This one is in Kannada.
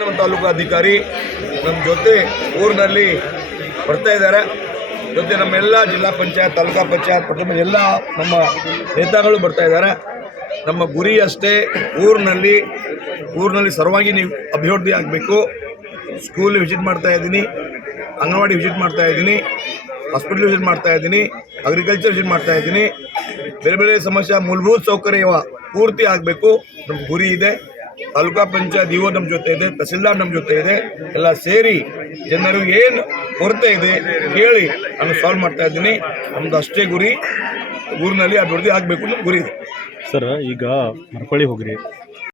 ನಮ್ಮ ತಾಲೂಕು ಅಧಿಕಾರಿ ನಮ್ಮ ಜೊತೆ ಊರಿನಲ್ಲಿ ಬರ್ತಾ ಇದ್ದಾರೆ. ಜೊತೆ ನಮ್ಮೆಲ್ಲ ಜಿಲ್ಲಾ ಪಂಚಾಯತ್, ತಾಲೂಕಾ ಪಂಚಾಯತ್, ಪ್ರಥಮ ಎಲ್ಲ ನಮ್ಮ ನೇತಾಗಳು ಬರ್ತಾ ಇದ್ದಾರೆ. ನಮ್ಮ ಗುರಿ ಅಷ್ಟೇ, ಊರಿನಲ್ಲಿ ಸರ್ವಾಂಗೀಣ ಅಭಿವೃದ್ಧಿ ಆಗಬೇಕು. ಸ್ಕೂಲ್ ವಿಸಿಟ್ ಮಾಡ್ತಾ ಇದ್ದೀನಿ, ಅಂಗನವಾಡಿ ವಿಸಿಟ್ ಮಾಡ್ತಾ ಇದ್ದೀನಿ, ಹಾಸ್ಪಿಟಲ್ ವಿಸಿಟ್ ಮಾಡ್ತಾ ಇದ್ದೀನಿ, ಅಗ್ರಿಕಲ್ಚರ್ ವಿಸಿಟ್ ಮಾಡ್ತಾ ಇದ್ದೀನಿ. ಬೇರೆ ಬೇರೆ ಸಮಸ್ಯೆ ಮೂಲಭೂತ ಸೌಕರ್ಯ ಪೂರ್ತಿ ಆಗಬೇಕು ನಮ್ಮ ಗುರಿ ಇದೆ. ತಾಲೂಕಾ ಪಂಚಾಯತ್ ಇಒ ನಮ್ಮ ಜೊತೆ ಇದೆ, ತಹಸೀಲ್ದಾರ್ ನಮ್ಮ ಜೊತೆ ಇದೆ. ಎಲ್ಲ ಸೇರಿ ಜನರಿಗೆ ಏನು ಕೊರತೆ ಇದೆ ಕೇಳಿ ನಾನು ಸಾಲ್ವ್ ಮಾಡ್ತಾ ಇದ್ದೀನಿ. ನಮ್ದು ಅಷ್ಟೇ ಗುರಿ, ಊರಿನಲ್ಲಿ ಅಭಿವೃದ್ಧಿ ಆಗಬೇಕು ನಮ್ಮ ಗುರಿ ಇದೆ. ಸರ್, ಈಗ ಮರಪಳ್ಳಿ ಹೋಗ್ರಿ,